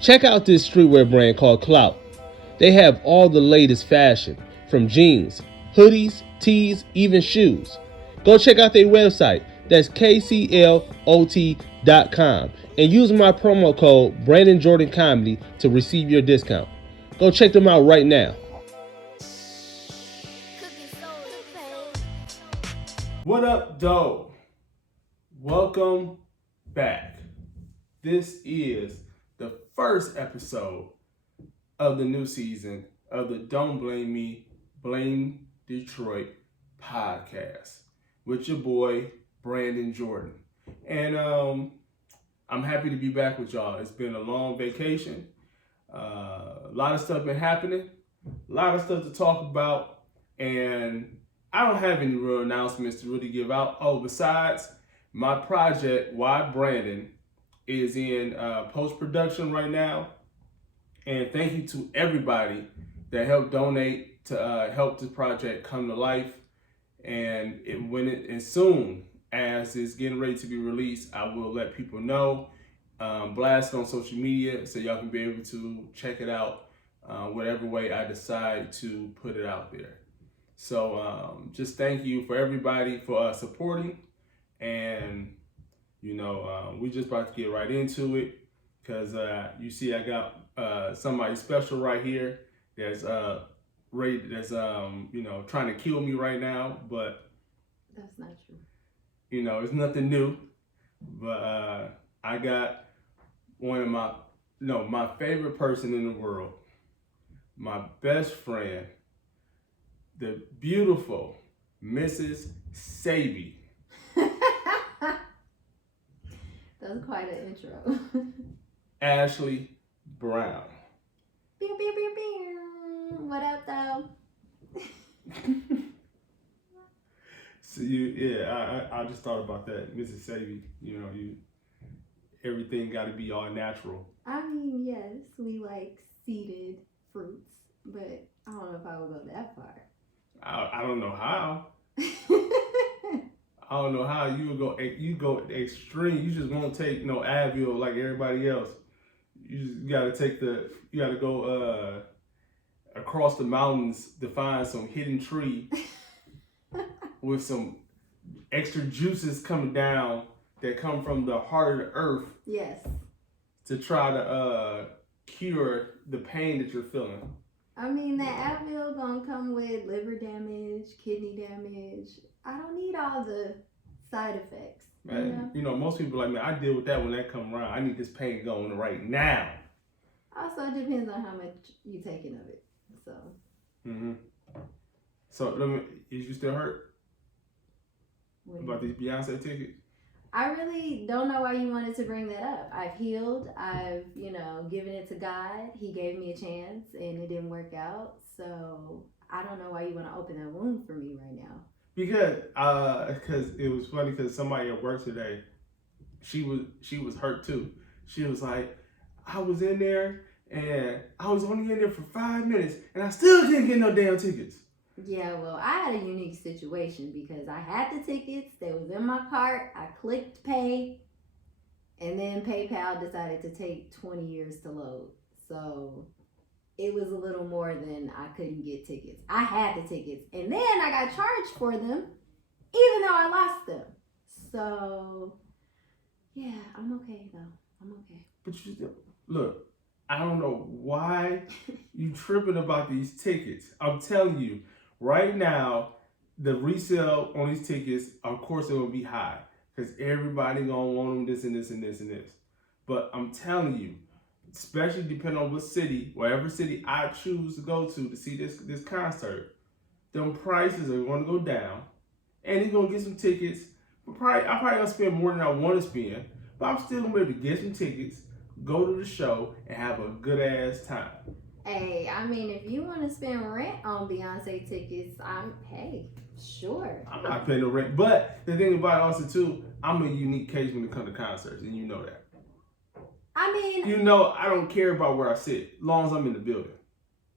Check out this streetwear brand called Clout. They have all the latest fashion, from jeans, hoodies, tees, even shoes. Go check out their website. That's kclot.com and use my promo code Brandon Jordan Comedy to receive your discount. Go check them out right now. What up, doe? Welcome back. This is the first episode of the new season of the Don't Blame Me, Blame Detroit podcast with your boy, Brandon Jordan. And I'm happy to be back with y'all. It's been a long vacation. A lot of stuff been happening. A lot of stuff to talk about. And I don't have any real announcements to really give out. Oh, besides, my project, Why Brandon, is in post-production right now. And thank you to everybody that helped donate to help this project come to life. And as soon as it's getting ready to be released, I will let people know. Blast on social media so y'all can be able to check it out whatever way I decide to put it out there. So just thank you for everybody for supporting. And, we just about to get right into it because you see I got somebody special right here that's trying to kill me right now, but that's not true. It's nothing new. But I got one of my favorite person in the world, my best friend, the beautiful Mrs. Sabi. That's quite an intro. Ashley Brown. Pew, pew, pew, pew. What up, though? So I just thought about that, Mrs. Sabi. Everything got to be all natural. I mean, yes, we like seeded fruits, but I don't know if I would go that far. I don't know how. I don't know how you go extreme. You just won't take no Advil like everybody else. You gotta go across the mountains to find some hidden tree with some extra juices coming down that come from the heart of the earth. Yes. To try to cure the pain that you're feeling. I mean, that Advil gonna come with liver damage, kidney damage. I don't need all the side effects. Man, most people like, man, I deal with that when that come around. I need this pain going right now. Also, it depends on how much you taking of it. So. So, is you still hurt about these Beyonce tickets? I really don't know why you wanted to bring that up. I've healed. I've, given it to God. He gave me a chance and it didn't work out. So I don't know why you want to open that wound for me right now. Because it was funny because somebody at work today, she was hurt too. She was like, I was in there and I was only in there for 5 minutes and I still didn't get no damn tickets. Yeah, well, I had a unique situation because I had the tickets. They was in my cart. I clicked pay, and then PayPal decided to take 20 years to load. So it was a little more than I couldn't get tickets. I had the tickets, and then I got charged for them, even though I lost them. So yeah, I'm okay though. I'm okay. But look, I don't know why you tripping about these tickets. I'm telling you. Right now, the resale on these tickets, of course, it will be high because everybody gonna want them this and this and this and this. But I'm telling you, especially depending on what city, whatever city I choose to go to see this concert, them prices are gonna go down, and he's gonna get some tickets. I'm probably gonna spend more than I want to spend, but I'm still gonna be able to get some tickets, go to the show, and have a good ass time. Hey, I mean, if you want to spend rent on Beyonce tickets, sure. I'm not paying no rent. But the thing about it also, too, I'm a unique case when it comes to concerts, and you know that. I mean... I don't care about where I sit, as long as I'm in the building.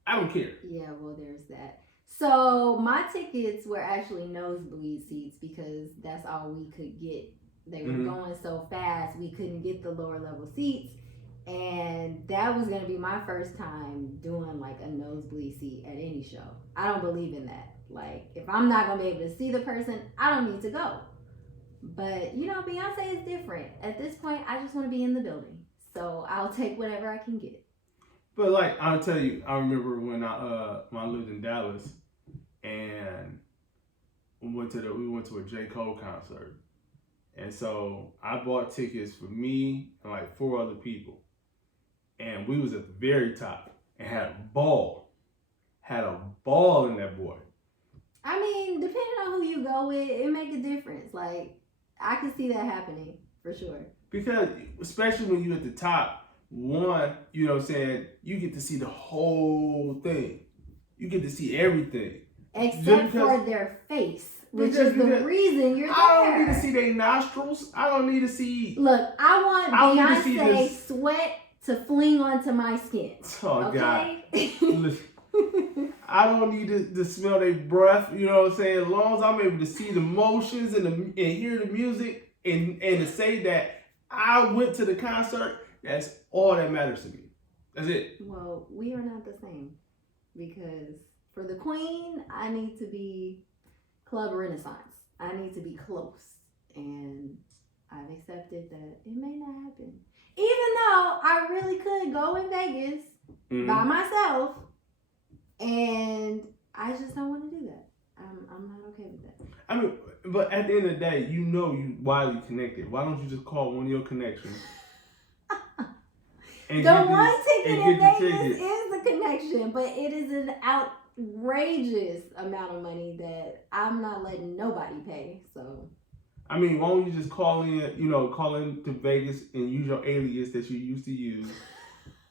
I don't care. Yeah, well, there's that. So my tickets were actually nosebleed seats because that's all we could get. They were going so fast, we couldn't get the lower level seats. And that was gonna be my first time doing like a nosebleed seat at any show. I don't believe in that. Like, if I'm not gonna be able to see the person, I don't need to go. But you know, Beyonce is different. At this point, I just want to be in the building, so I'll take whatever I can get. But like I'll tell you, I remember when I lived in Dallas and we went to a J. Cole concert. And so I bought tickets for me and like 4 other people. And we was at the very top and had a ball. Had a ball in that boy. I mean, depending on who you go with, it make a difference. Like, I could see that happening for sure. Because especially when you're at the top, one, you know what I'm saying, you get to see the whole thing. You get to see everything. Except for their face, which is the reason you're there. I don't need to see their nostrils. I don't need to see... Look, I want Beyonce sweat to fling onto my skin. Oh, okay? God. I don't need to smell their breath, you know what I'm saying? As long as I'm able to see the motions and hear the music and to say that I went to the concert, that's all that matters to me. That's it. Well, we are not the same. Because for the queen, I need to be Club Renaissance. I need to be close. And I've accepted that it may not happen. Even though I really could go in Vegas by myself. And I just don't want to do that. I'm not okay with that. I mean, but at the end of the day, you know you widely connected. Why don't you just call one of your connections? The one ticket in Vegas is the connection, but it is an outrageous amount of money that I'm not letting nobody pay. So, I mean, why don't you just call in to Vegas and use your alias that you used to use,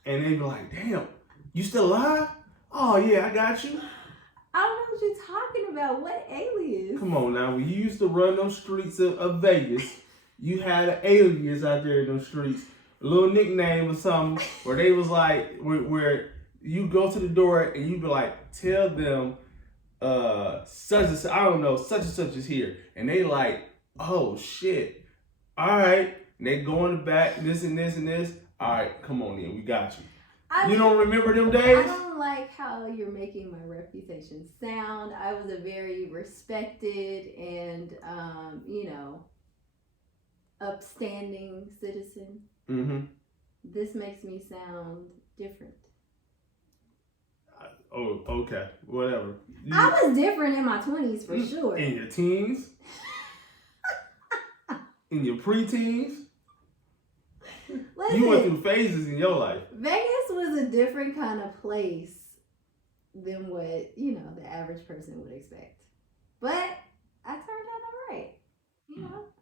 and they be like, "Damn, you still alive? Oh yeah, I got you." I don't know what you're talking about. What alias? Come on now, when you used to run those streets of Vegas, you had an alias out there in those streets. A little nickname or something where they was like, where you go to the door and you be like, tell them such and such, I don't know, such and such is here. And they like, oh shit. All right. And they go in the back, this and this and this. All right, come on in, we got you. You don't remember them days? I don't like how you're making my reputation sound. I was a very respected and, upstanding citizen. Mm-hmm. This makes me sound different. Oh, okay. Whatever. I was different in my 20s for sure. In your teens? In your preteens? Listen, you went through phases in your life. Vegas was a different kind of place than what, the average person would expect. But I turned out all right.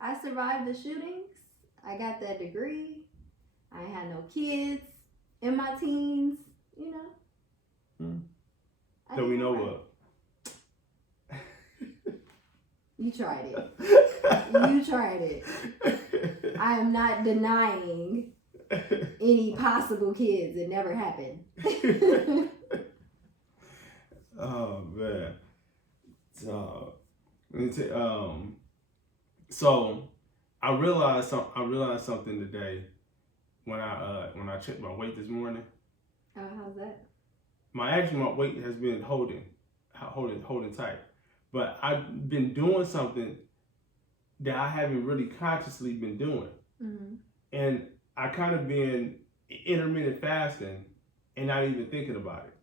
I survived the shootings. I got that degree. I had no kids in my teens, So we know what? You tried it. You tried it. I am not denying any possible kids. It never happened. Oh man. So so I realized something today when I checked my weight this morning. Oh, how's that? My weight has been holding tight, but I've been doing something that I haven't really consciously been doing, and I kind of been intermittent fasting and not even thinking about it.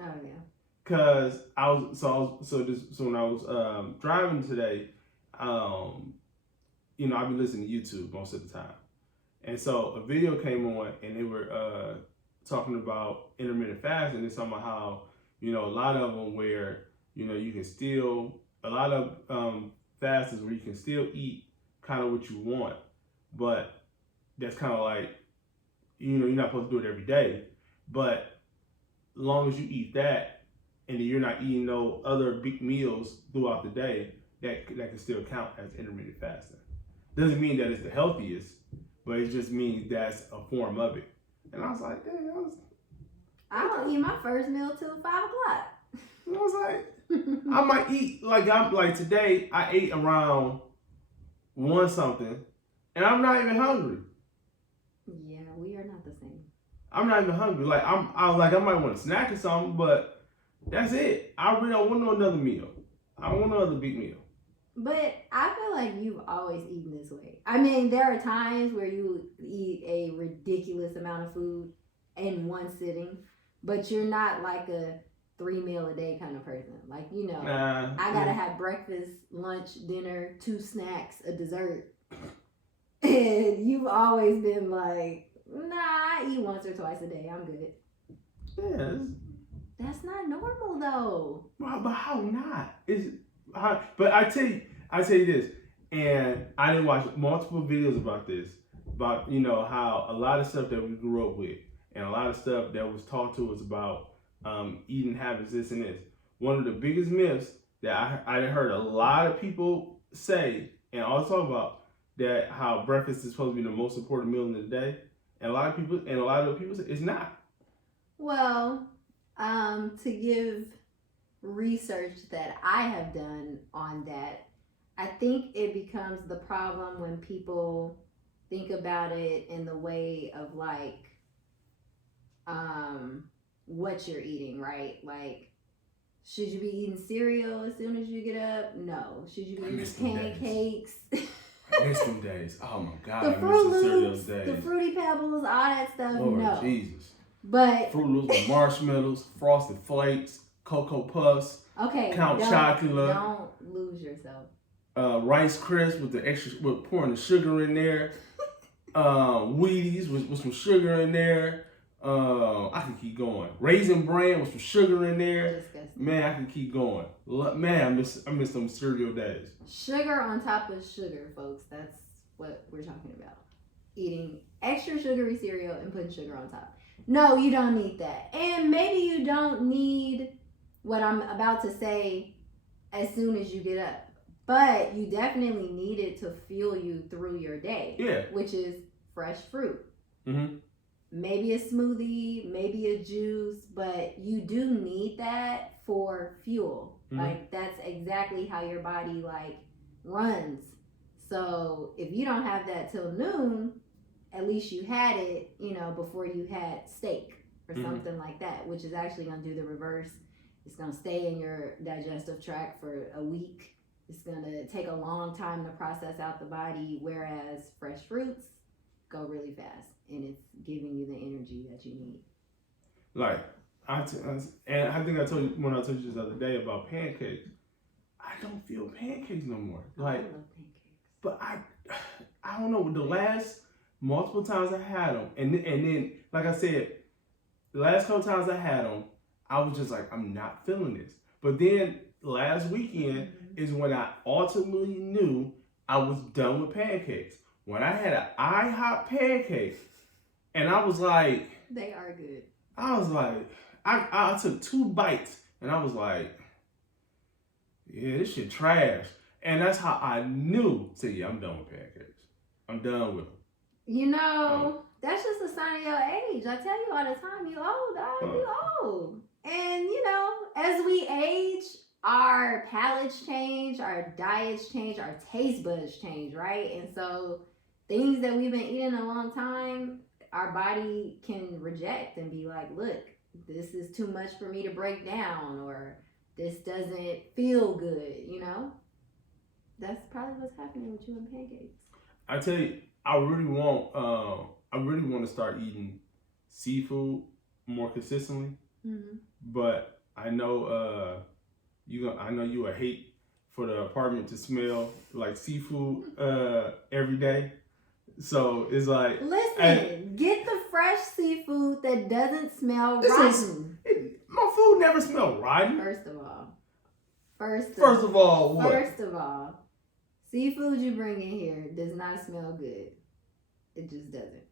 Oh yeah. Cause when I was driving today, I've been listening to YouTube most of the time, and so a video came on and they were talking about intermittent fasting and talking about how a lot of them where you can still a lot of fasts where you can still eat kind of what you want, but that's kind of like you're not supposed to do it every day, but as long as you eat that and then you're not eating no other big meals throughout the day, that can still count as intermittent fasting. Doesn't mean that it's the healthiest, but it just means that's a form of it. And I was like, dang, I don't eat my first meal till 5 o'clock. I was like, I might eat like today. I ate around 1 something, and I'm not even hungry. Yeah, we are not the same. I'm not even hungry. Like I might want a snack or something, but that's it. I really don't want no another meal. I don't want another big meal. But I feel like you've always eaten this way. I mean, there are times where you eat a ridiculous amount of food in one sitting, but you're not like a 3 meal a day kind of person. Like, I gotta have breakfast, lunch, dinner, 2 snacks, a dessert. And you've always been like, nah, I eat once or twice a day. I'm good. Yes. That's not normal though. But how not? But I tell you this, and I didn't watch multiple videos about this, about how a lot of stuff that we grew up with, and a lot of stuff that was taught to us about eating habits, this and this. One of the biggest myths that I heard a lot of people say and always talk about, that how breakfast is supposed to be the most important meal in the day, and a lot of people say it's not. Well, to give research that I have done on that, I think it becomes the problem when people think about it in the way of like what you're eating, right? Like, should you be eating cereal as soon as you get up? No. Should you be eating pancakes? I miss them days. Oh my God, The I Fruit miss the cereal Loops, days. the Fruity Pebbles, all that stuff. Lord no. Jesus. But Fruit Loops with marshmallows, Frosted Flakes, Cocoa Puffs, Count Chocula. Don't lose yourself. Rice Crisps with pouring the sugar in there. Wheaties with some sugar in there. I can keep going. Raisin Bran with some sugar in there. Disgusting. Man, I can keep going. Man, I miss them cereal days. Sugar on top of sugar, folks. That's what we're talking about. Eating extra sugary cereal and putting sugar on top. No, you don't need that. And maybe you don't need what I'm about to say as soon as you get up. But you definitely need it to fuel you through your day. Yeah. Which is fresh fruit. Mm-hmm. Maybe a smoothie, maybe a juice, but you do need that for fuel. Mm-hmm. Like, that's exactly how your body runs. So if you don't have that till noon, at least you had it, before you had steak or something like that, which is actually going to do the reverse. It's going to stay in your digestive tract for a week. It's going to take a long time to process out the body, whereas fresh fruits go really fast, and it's giving you the energy that you need. And I think I told you when I told you this other day about pancakes. I don't feel pancakes no more. I love pancakes, but I don't know. The last multiple times I had them, and then like I said, the last couple times I had them, I was just like, I'm not feeling this. But then last weekend is when I ultimately knew I was done with pancakes. When I had an IHOP pancake, and I was like, they are good. I was like, I took 2 bites, and I was like, yeah, this shit trash. And that's how I knew. Yeah, I'm done with pancakes. I'm done with them. That's just a sign of your age. I tell you all the time, you old, dog. You old. And, as we age, our palates change, our diets change, our taste buds change, right? And so things that we've been eating a long time, our body can reject and be like, look, this is too much for me to break down, or this doesn't feel good, That's probably what's happening with you and pancakes. I tell you, I really want to start eating seafood more consistently. Mm-hmm. But I know you would hate for the apartment to smell like seafood every day. So it's like, listen, get the fresh seafood that doesn't smell rotten. My food never smelled rotten. First of all, seafood you bring in here does not smell good. It just doesn't.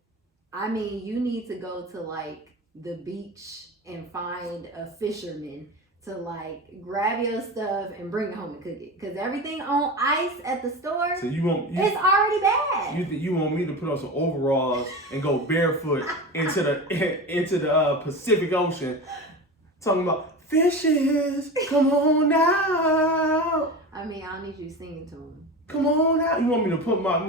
I mean, you need to go to the beach and find a fisherman to grab your stuff and bring it home and cook it, because everything on ice at the store, so it's already bad. You want me to put on some overalls and go barefoot into the Pacific Ocean, talking about fishes? Come on now. I mean, I don't need you singing to them. Come on now. You want me to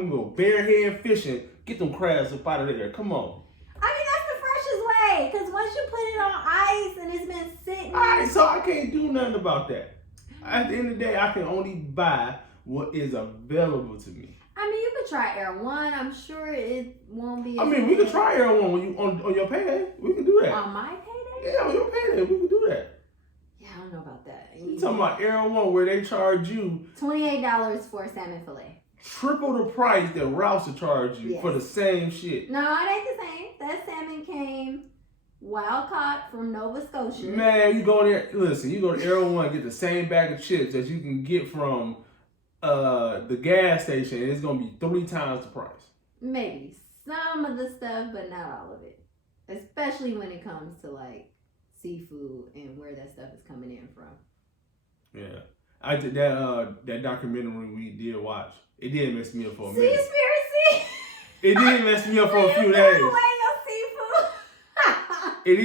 go barehead fishing? Get them crabs up out of there. Come on. I mean, that's the freshest way. way. Because once you put it on ice and it's been sitting. Alright, so I can't do nothing about that. At the end of the day, I can only buy what is available to me. I mean, you could try Air 1. I'm sure it won't be. I mean, we could try Air 1 when you on your payday. We can do that. On my payday? Yeah, on your payday, we can do that. Yeah, I don't know about that. You talking about Air 1 where they charge you $28 for a salmon fillet. triple the price that Rouse will charge you for the same shit. No, it ain't the same. That salmon came wild caught from Nova Scotia. Man, you go there. Listen, you go to Air 1 and get the same bag of chips that you can get from the gas station. It's gonna be 3 times the price. Maybe some of the stuff, but not all of it. Especially when it comes to like seafood and where that stuff is coming in from. Yeah, I did that documentary we did watch. It did mess me up for a minute. Seaspiracy. It did mess me up for a few days. It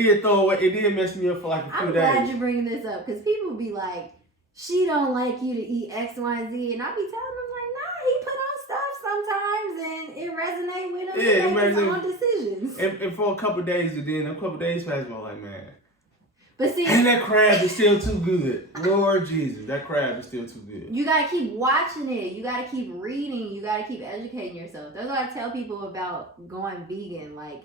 did mess me up for like a few days. I'm glad you're bringing this up because people be like, she don't like you to eat X, Y, and Z. And I be telling them like, nah, he put on stuff sometimes and it resonate with him. Yeah, and make his own decisions. And for a couple days, and then a couple days passed by, like, man. But see, and that crab is still too good. Lord Jesus, that crab is still too good. You gotta keep watching it. You gotta keep reading. You gotta keep educating yourself. That's what I tell people about going vegan. Like,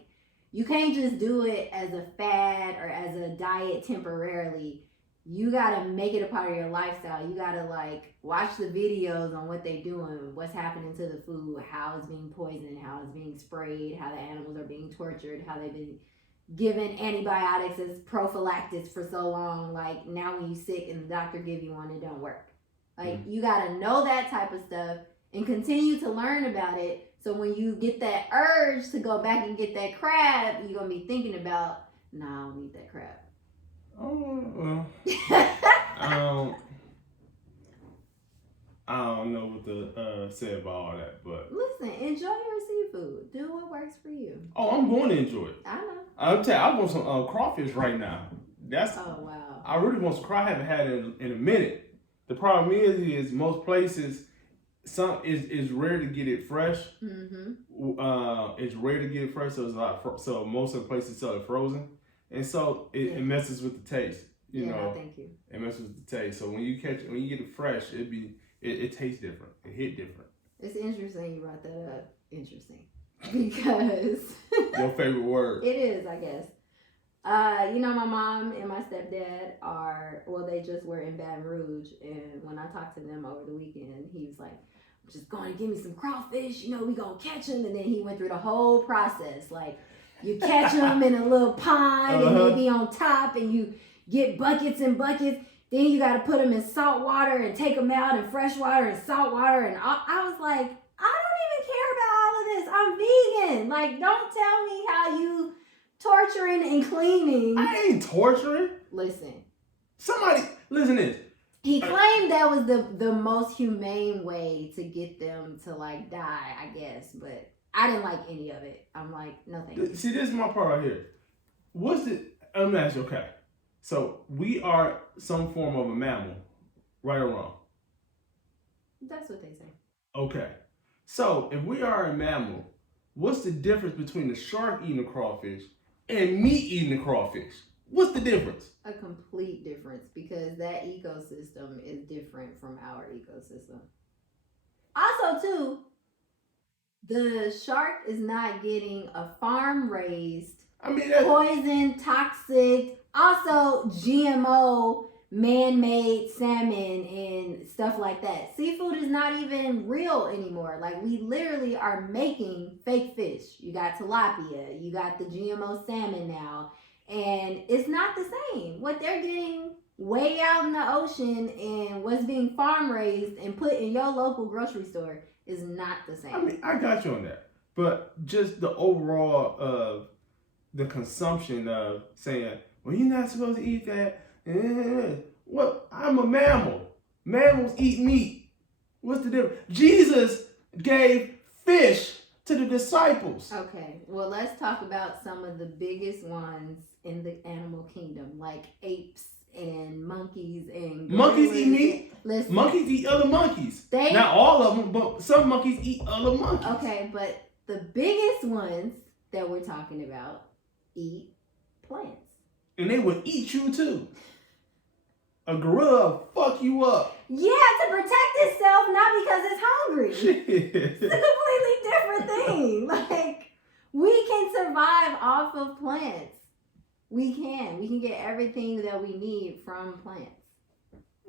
you can't just do it as a fad or as a diet temporarily. You gotta make it a part of your lifestyle. You gotta like watch the videos on what they're doing, what's happening to the food, how it's being poisoned, how it's being sprayed, how the animals are being tortured, how they've been given antibiotics as prophylactics for so long. Like now when you sick and the doctor give you one, it don't work. Like you gotta know that type of stuff and continue to learn about it. So when you get that urge to go back and get that crab, you're gonna be thinking about, nah, I don't need that crab. Oh, well, I don't know what to say about all that, but listen, enjoy your seafood. Do what works for you. Oh, I'm going to enjoy it. I know. I'm telling you, I want some crawfish right now. Oh wow. I really want some crawfish. I haven't had it in a minute. The problem is most places, it's rare to get it fresh. Mm-hmm. It's rare to get it fresh, so it's a lot. So most of the places sell it frozen, and so it messes with the taste. You know, no, thank you. It messes with the taste. So when you get it fresh, it tastes different. It hit different. It's interesting you brought that up. Interesting, because your favorite word. It is, I guess. You know, my mom and my stepdad they just were in Baton Rouge, and when I talked to them over the weekend, he was like, I'm just going to give me some crawfish, you know, we gonna catch them, and then he went through the whole process, like, you catch them in a little pond, and they be on top, and you get buckets and buckets, then you got to put them in salt water, and take them out in fresh water, and salt water, and I was like, I don't even care about all of this, I'm vegan, like, don't tell me how you torturing and cleaning. I ain't torturing. Listen to this. He claimed that was the most humane way to get them to like die, I guess, but I didn't like any of it. I'm like, no thank you. See, this is my part right here. Let me ask you, okay. So we are some form of a mammal, right or wrong? That's what they say. Okay. So if we are a mammal, what's the difference between the shark eating a crawfish and me eating a crawfish? What's the difference? A complete difference, because that ecosystem is different from our ecosystem. Also, too, the shark is not getting a farm-raised, poison, toxic, also GMO, man-made salmon and stuff like that. Seafood is not even real anymore. Like, we literally are making fake fish. You got tilapia, you got the GMO salmon now, and it's not the same. What they're getting way out in the ocean and what's being farm-raised and put in your local grocery store is not the same. I mean, I got you on that. But just the overall of the consumption of saying, well, you're not supposed to eat that. Well, I'm a mammal. Mammals eat meat. What's the difference? Jesus gave fish to the disciples. Okay, well, let's talk about some of the biggest ones in the animal kingdom, like apes and monkeys and gorillas. Monkeys eat meat. Listen, monkeys eat other monkeys. Not all of them, but some monkeys eat other monkeys. Okay, but the biggest ones that we're talking about eat plants. And they would eat you too. A gorilla will fuck you up. Yeah, to protect itself, not because it's hungry. Shit. It's a completely different thing. Like, we can survive off of plants. We can get everything that we need from plants.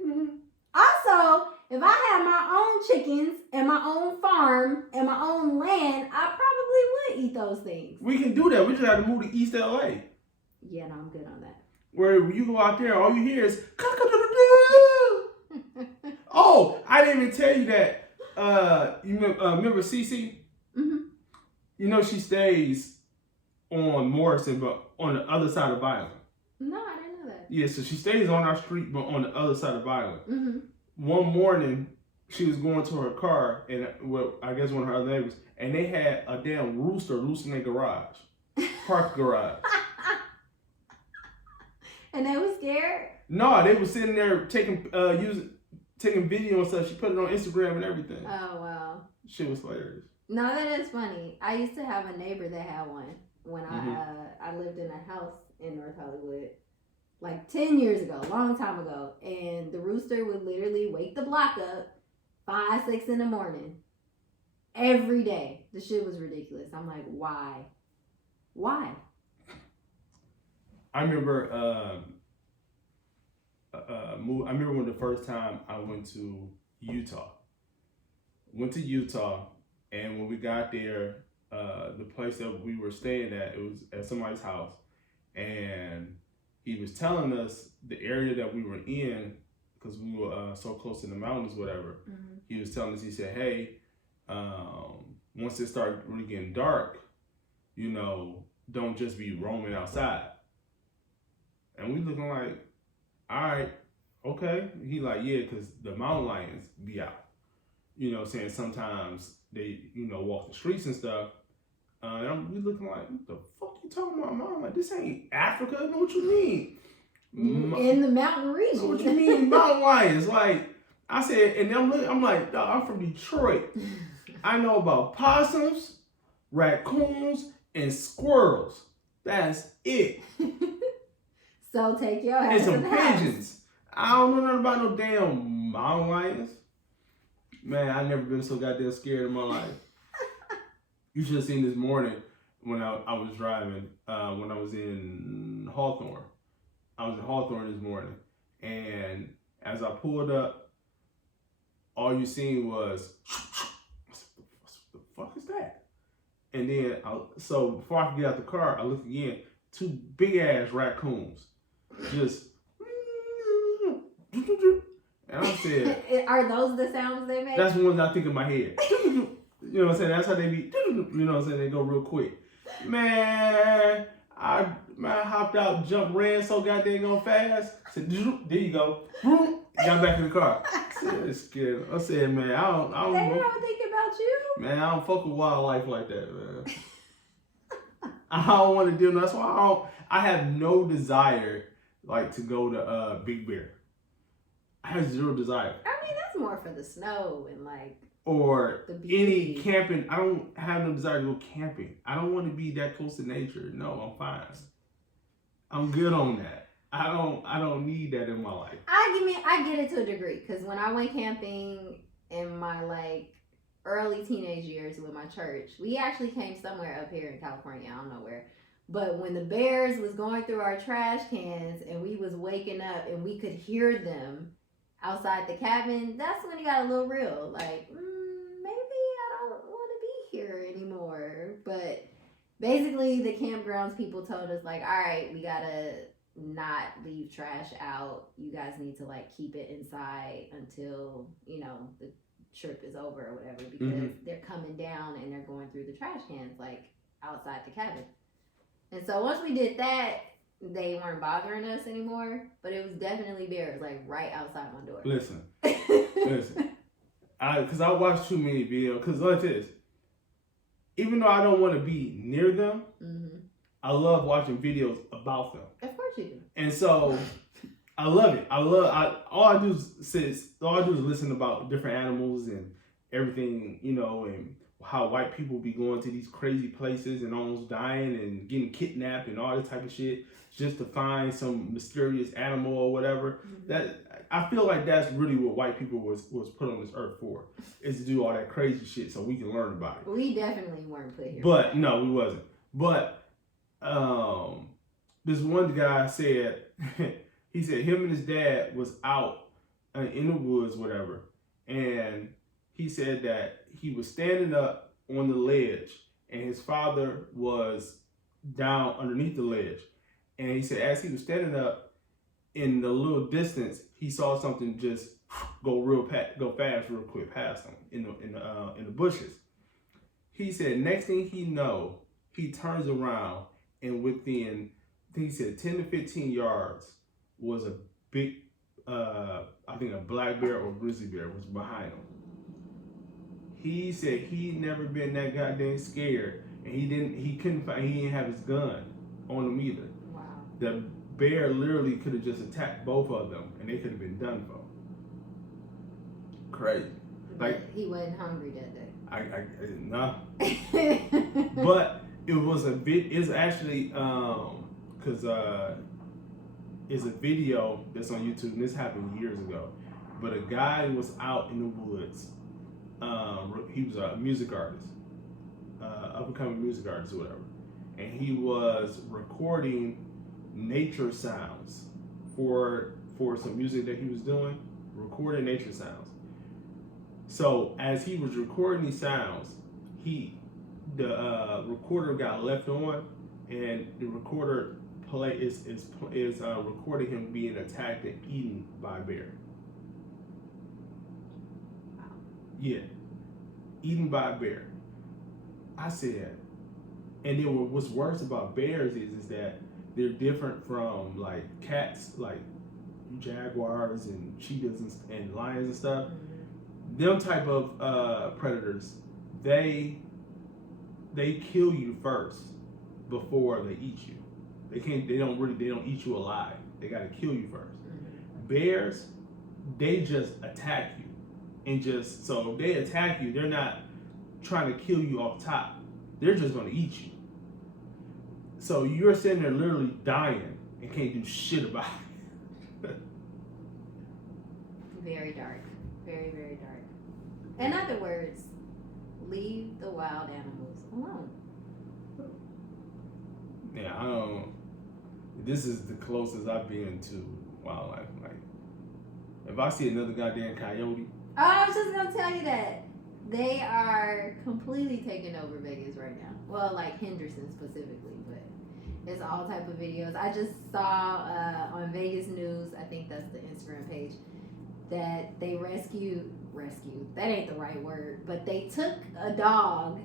Mm-hmm. Also, if I had my own chickens and my own farm and my own land, I probably would eat those things. We can do that. We just have to move to East LA. Yeah, no, I'm good on that. Where you go out there, all you hear is oh, I didn't even tell you that. You remember Cece? Mm-hmm. You know she stays on Morrison, but on the other side of Violent. No, I didn't know that. Yeah, so she stays on our street, but on the other side of Violent. Mm-hmm. One morning, she was going to her car, and I guess one of her other neighbors, and they had a damn rooster loose in their garage, parked garage. And they were scared? No, they were sitting there taking video and stuff. She put it on Instagram and everything. Oh, wow. Shit was hilarious. No, that is funny. I used to have a neighbor that had one when I lived in a house in North Hollywood, like 10 years ago, a long time ago. And the rooster would literally wake the block up 5, 6 in the morning every day. The shit was ridiculous. I'm like, why? Why? I remember when the first time I went to Utah. And when we got there, the place that we were staying at, it was at somebody's house. And he was telling us the area that we were in, because we were so close to the mountains, whatever. Mm-hmm. He was telling us, he said, hey, once it started really getting dark, don't just be roaming outside. And we looking like, all right, okay. He like, yeah, because the mountain lions be out. Saying sometimes they, walk the streets and stuff. And we looking like, what the fuck you talking about, Mom? Like, this ain't Africa. I know what you mean. In the mountain region. What you mean, mountain lions? Like, I said, and I'm like, dog, I'm from Detroit. I know about possums, raccoons, and squirrels. That's it. So take your ass and some to the house. pigeons. I don't know nothing about no damn mountain lions. Man, I never been so goddamn scared in my life. You should have seen this morning when I was driving, when I was in Hawthorne. I was in Hawthorne this morning, and as I pulled up, all you seen was, what the fuck is that? And then, so before I could get out the car, I looked again, 2 big ass raccoons. Just, and I said, are those the sounds they make? That's the ones I think in my head. You know what I'm saying? That's how they be, you know what I'm saying? They go real quick. Man, I hopped out, jumped, ran so goddamn fast. Said, there you go. Got back in the car. I said, man, I don't They don't think about you. Man, I don't fuck with wildlife like that, man. I don't want to deal with. That's why I have no desire like to go to Big Bear. I have zero desire. I mean, that's more for the snow and like or the beauty. Any camping. I don't have no desire to go camping. I don't want to be that close to nature. No, I'm fine. I'm good on that. I don't need that in my life. I get it to a degree, because when I went camping in my like early teenage years with my church, we actually came somewhere up here in California. I don't know where. But when the bears was going through our trash cans and we was waking up and we could hear them outside the cabin, that's when it got a little real. Like, maybe I don't want to be here anymore. But basically the campgrounds people told us like, all right, we got to not leave trash out. You guys need to like keep it inside until, the trip is over or whatever, because they're coming down and they're going through the trash cans like outside the cabin. And so once we did that, they weren't bothering us anymore, but it was definitely bears like right outside my door. Listen, because I watch too many videos. Because like this, even though I don't want to be near them, I love watching videos about them. Of course you do. And so I love it. All I do is listen about different animals and everything, and how white people be going to these crazy places and almost dying and getting kidnapped and all this type of shit. just to find some mysterious animal or whatever. Mhm. That I feel like that's really what white people was put on this earth for, is to do all that crazy shit so we can learn about it. We definitely weren't put here. But no, we wasn't. But this one guy said he said him and his dad was out in the woods, whatever, and he said that he was standing up on the ledge and his father was down underneath the ledge. And he said as he was standing up in the little distance, he saw something just go fast real quick past him in the bushes. He said next thing he know, he turns around and within, I think he said 10 to 15 yards was a big, I think a black bear or grizzly bear was behind him. He said he'd never been that goddamn scared, and he didn't have his gun on him either. Wow. The bear literally could have just attacked both of them, and they could have been done for. Crazy. Like he wasn't hungry that day. Nah. But it was a bit. It's actually because it's a video that's on YouTube, and this happened years ago. But a guy was out in the woods. He was a music artist, up and coming music artist or whatever, and he was recording nature sounds for some music that he was doing. Recording nature sounds. So as he was recording these sounds, the recorder got left on, and the recorder is recording him being attacked and eaten by a bear. Yeah, eaten by a bear. I said, and then what's worse about bears is that they're different from like cats, like jaguars and cheetahs and lions and stuff. Them type of predators, they kill you first before they eat you. They don't eat you alive. They gotta kill you first. Bears, they just attack you. And so if they attack you, they're not trying to kill you off top. They're just gonna eat you. So you're sitting there literally dying and can't do shit about it. Very dark. Very, very dark. In other words, leave the wild animals alone. Yeah, I don't. This is the closest I've been to wildlife. Like, if I see another goddamn coyote. Oh, I was just gonna tell you that they are completely taking over Vegas right now. Well, like Henderson specifically, but it's all type of videos. I just saw on Vegas News, I think that's the Instagram page, that they rescued. That ain't the right word, but they took a dog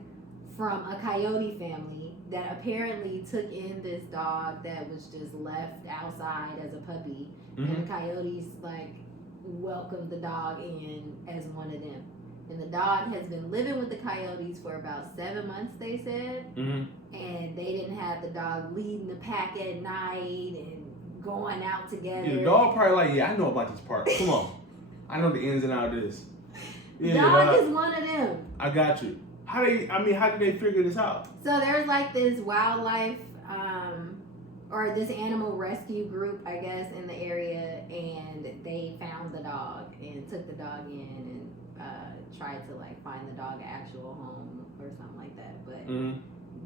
from a coyote family that apparently took in this dog that was just left outside as a puppy, and the coyotes like welcomed the dog in as one of them. And the dog has been living with the coyotes for about 7 months, they said. And they didn't have the dog leading the pack at night and going out together. Yeah, the dog probably like, yeah, I know about this part. Come on. I know the ins and outs of this. Yeah, dog is one of them. I got you. How did they figure this out? So there's like this wildlife or this animal rescue group, I guess, in the area, and they found the dog and took the dog in and tried to like find the dog an actual home or something like that. But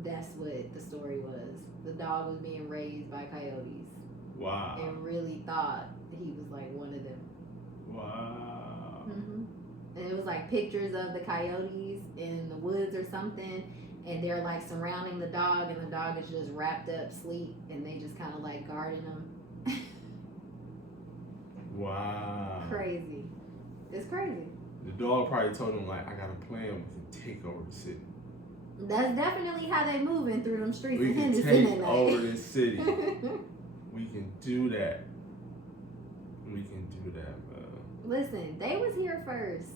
that's what the story was. The dog was being raised by coyotes. Wow. And really thought he was like one of them. Wow. And it was like pictures of the coyotes in the woods or something, and they're like surrounding the dog, and the dog is just wrapped up asleep, and they just kind of like guarding him. Wow. Crazy. It's crazy. The dog probably told him like, I got a plan. We can take over the city. That's definitely how they moving through them streets We of can Henderson take at over night. this city. We can do that. We can do that, man. Listen, they was here first.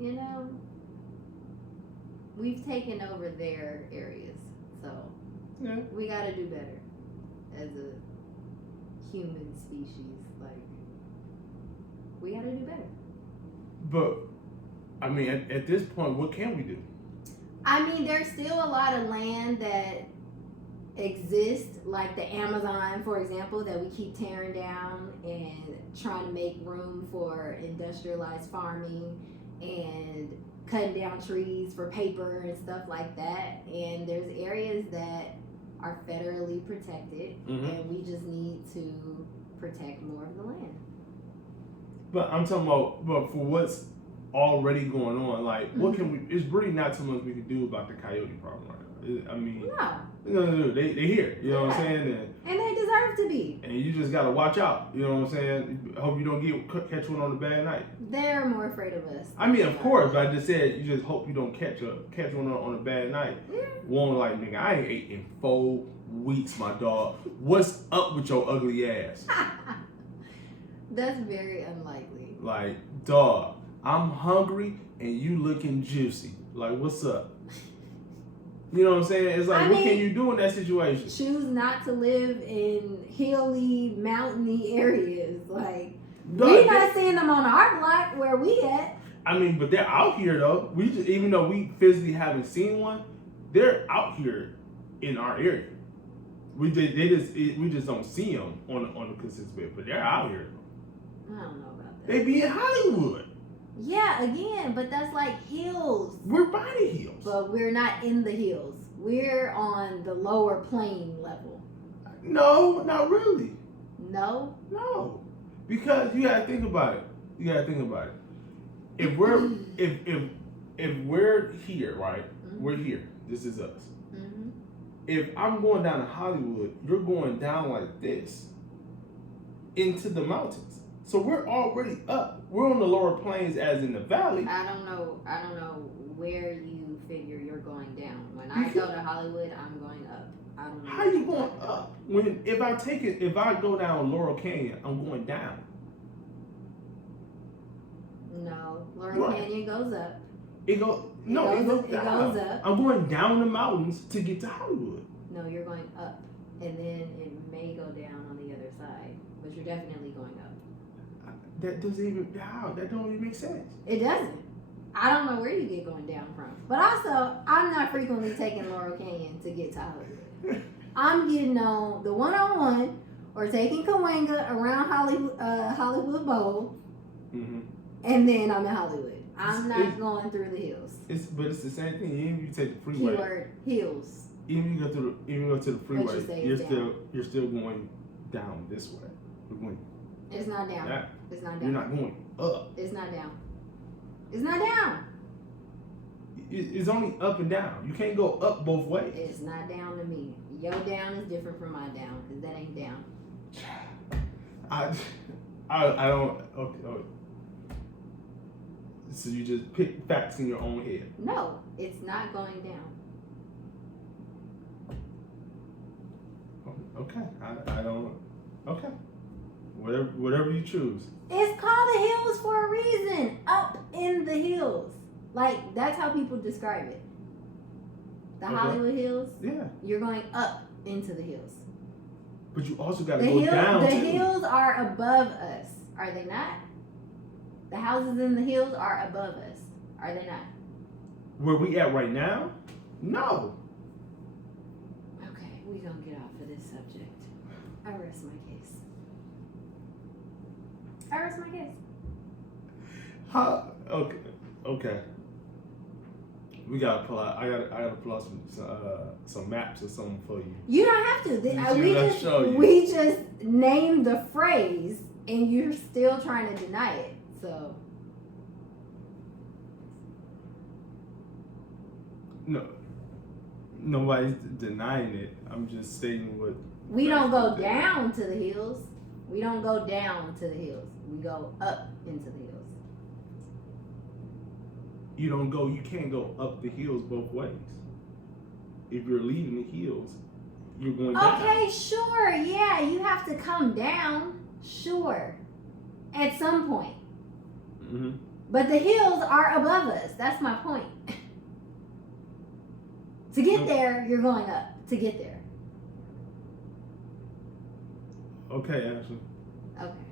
You know, we've taken over their areas, so we got to do better as a human species. Like, we got to do better. But I mean, at this point, what can we do? I mean, there's still a lot of land that exist, like the Amazon, for example, that we keep tearing down and trying to make room for industrialized farming and cutting down trees for paper and stuff like that. And there's areas that are federally protected, and we just need to protect more of the land. But I'm talking about, but for what's already going on, like, what can we? It's really not too much we can do about the coyote problem right now. I mean, no, they here. You know what I'm saying? And they deserve to be. And you just gotta watch out. You know what I'm saying? I hope you don't catch one on a bad night. They're more afraid of us. I mean, of course, but I just said you just hope you don't catch one on a bad night. Yeah. One like, nigga, I ain't ate in 4 weeks, my dog. What's up with your ugly ass? That's very unlikely. Like, dog, I'm hungry and you looking juicy. Like, what's up? You know what I'm saying? It's like, what can you do in that situation? Choose not to live in hilly, mountainy areas. Like, we're not seeing them on our block where we at. I mean, but they're out here though. We just, even though we physically haven't seen one, they're out here in our area. We just don't see them on a consistent basis, but they're out here. I don't know about that. They be in Hollywood. Yeah, again, but that's like hills. We're by the hills. But we're not in the hills. We're on the lower plain level. No, not really. No? No. Because you gotta think about it. If we're if we're here, right? We're here. This is us. If I'm going down to Hollywood, you're going down like this into the mountains. So we're already up. We're on the lower plains, as in the valley. I don't know where you figure you're going down. When I go to Hollywood, I'm going up. I don't know. How you going up? If I go down Laurel Canyon, I'm going down. No, Laurel Canyon goes up. It goes down. I'm going down the mountains to get to Hollywood. No, you're going up, and then it may go down on the other side, but you're definitely going up. That don't even make sense. It doesn't. I don't know where you get going down from. But also, I'm not frequently taking Laurel Canyon to get to Hollywood. I'm getting on the 101 or taking Cahuenga around Hollywood Bowl, and then I'm in Hollywood. I'm not going through the hills. But it's the same thing. Even if you take the freeway. Keyword hills. Even if you go to the freeway, you're still going down this way. You're going. It's not down. It's not down. You're not going up. It's not down. It's not down. It's only up and down. You can't go up both ways. It's not down to me. Your down is different from my down, because that ain't down. I don't. Okay. So you just pick facts in your own head. No, it's not going down. Okay. I don't. Okay. Whatever you choose. It's called the hills for a reason. Up in the hills. Like, that's how people describe it. The Hollywood Hills. Yeah. You're going up into the hills. But you also got to go down. The hills are above us. Are they not? The houses in the hills are above us. Are they not? Where we at right now? No. Okay, we gonna get off of this subject. I rest my case. Okay. We gotta pull out. I gotta pull out some maps or something for you. You don't have to. We just named the phrase, and you're still trying to deny it. So. No. Nobody's denying it. I'm just stating what. We don't go down to the hills. We don't go down to the hills. We go up into the hills. You can't go up the hills both ways. If you're leaving the hills, you're going down. Okay, sure. Yeah, you have to come down. Sure. At some point. But the hills are above us. That's my point. To get there, you're going up. To get there. Okay, Ashley. Okay.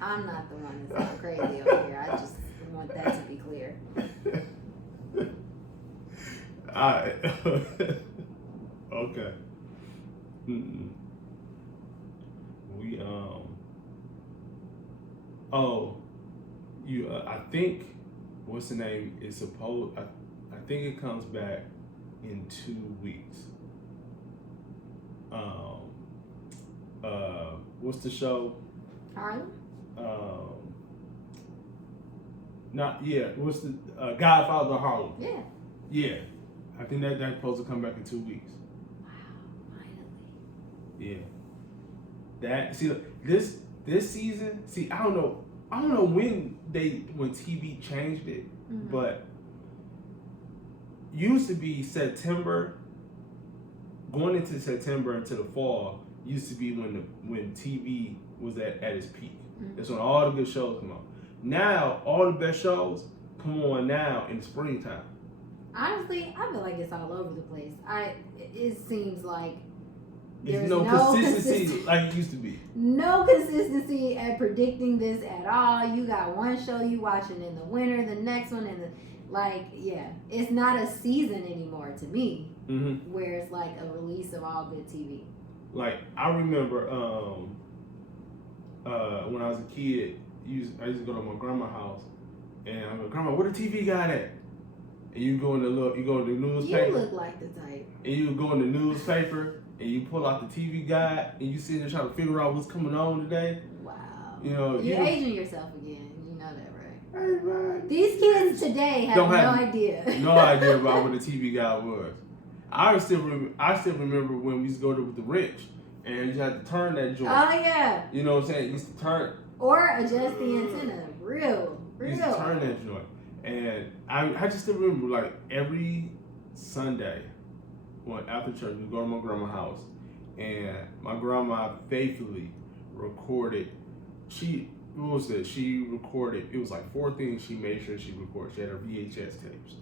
I'm not the one that's going crazy over here. I just want that to be clear. I okay. Mm-mm. We oh you I think what's the name is supposed I think it comes back in 2 weeks. Um what's the show? Harlem? Um Not yeah. What's the Godfather of Harlem? Yeah. Yeah, I think that's supposed to come back in 2 weeks. Wow, finally. Yeah, that see this season. See, I don't know when TV changed it, but used to be September, going into September into the fall used to be when TV was at its peak. That's when all the good shows come on. Now all the best shows come on now in the springtime. Honestly, I feel like it's all over the place. It seems like there's no consistency like it used to be. No consistency at predicting this at all. You got one show you watching in the winter, the next one in the it's not a season anymore to me. Where it's like a release of all good TV. Like I remember when I was a kid, I used to go to my grandma's house, and I'm like, Grandma, where the TV got at? And you go in the newspaper. You look like the type. And you go in the newspaper and you pull out the TV guide and you sit there trying to figure out what's coming on today. Wow. You know, you're aging yourself again. You know that, right? Hey man. These kids today have no idea. No idea about what the TV guide was. I still remember when we used to go there with the wrench and you had to turn that joint. Oh yeah. You know what I'm saying? You used to turn. Or adjust the antenna. Real. You used to turn that joint. And I just still remember, like, every Sunday, after church, we go to my grandma's house, and my grandma faithfully recorded. She recorded. It was like 4 things she made sure she recorded. She had her VHS tapes.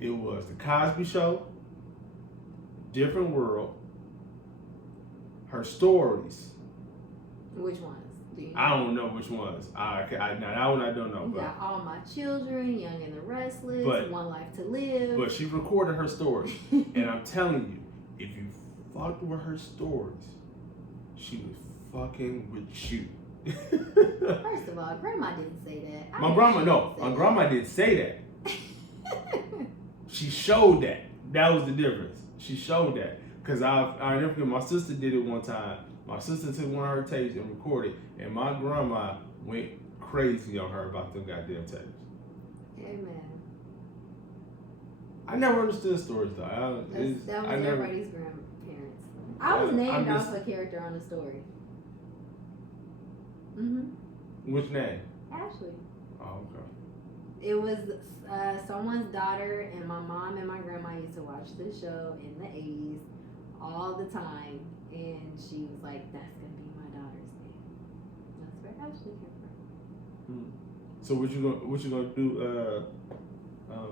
It was The Cosby Show, Different World, her stories. Which ones? I don't know which ones. Now that one I don't know. You got All My Children, Young and the Restless, One Life to Live. But she recorded her stories, and I'm telling you, if you fucked with her stories, she was fucking with you. First of all, Grandma didn't say that. My grandma didn't say that. She showed that. That was the difference. She showed that. Because I never forget, my sister did it one time. My sister took one of her tapes and recorded, and my grandma went crazy on her about them goddamn tapes. Amen. I never understood stories though. That was everybody's grandparents. I was named off a character on the story. Which name? Ashley. Oh, okay. It was someone's daughter, and my mom and my grandma used to watch this show in the 80s all the time. And she was like, "That's gonna be my daughter's name." That's where Ashley came from. So what you gonna do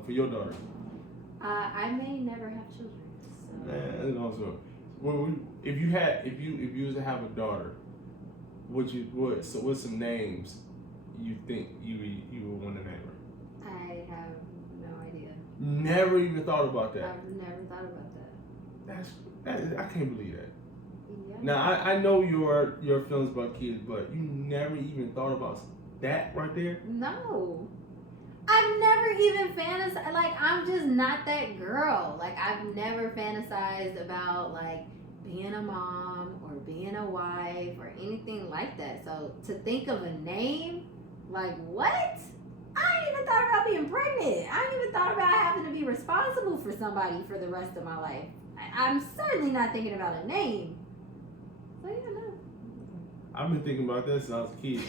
for your daughter? I may never have children. So. If you was to have a daughter, what's some names you think you would want to name her? I have no idea. Never even thought about that. I've never thought about that. I can't believe that. Yeah. Now I know your feelings about kids, but you never even thought about that right there. No, I've never even fantasized. Like, I'm just not that girl. Like, I've never fantasized about like being a mom or being a wife or anything like that. So to think of a name, like what? I ain't even thought about being pregnant. I ain't even thought about having to be responsible for somebody for the rest of my life. I'm certainly not thinking about a name. So yeah, no. I've been thinking about that since I was a kid.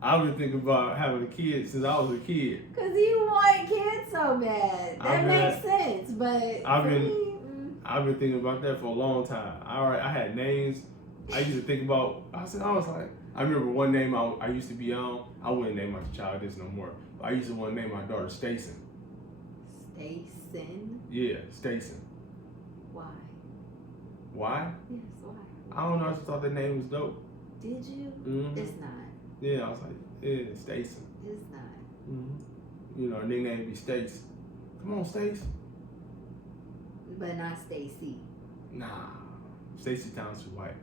I've been thinking about having a kid since I was a kid. Cause you want kids so bad. That makes sense, but I've been thinking about that for a long time. I had names. I used to think about. I was like, I remember one name I used to be on. I wouldn't name my child this no more. But I used to want to name my daughter Stacey. Stacey? Yeah, Stacey. Why? Why? Yes, why? I don't know. I just thought that name was dope. Did you? Mm-hmm. It's not. Yeah, I was like, yeah, Stacey. It's not. Mm-hmm. You know, her nickname be Stace. Come on, Stace. But not Stacy. Nah. Stacey Thomas is white.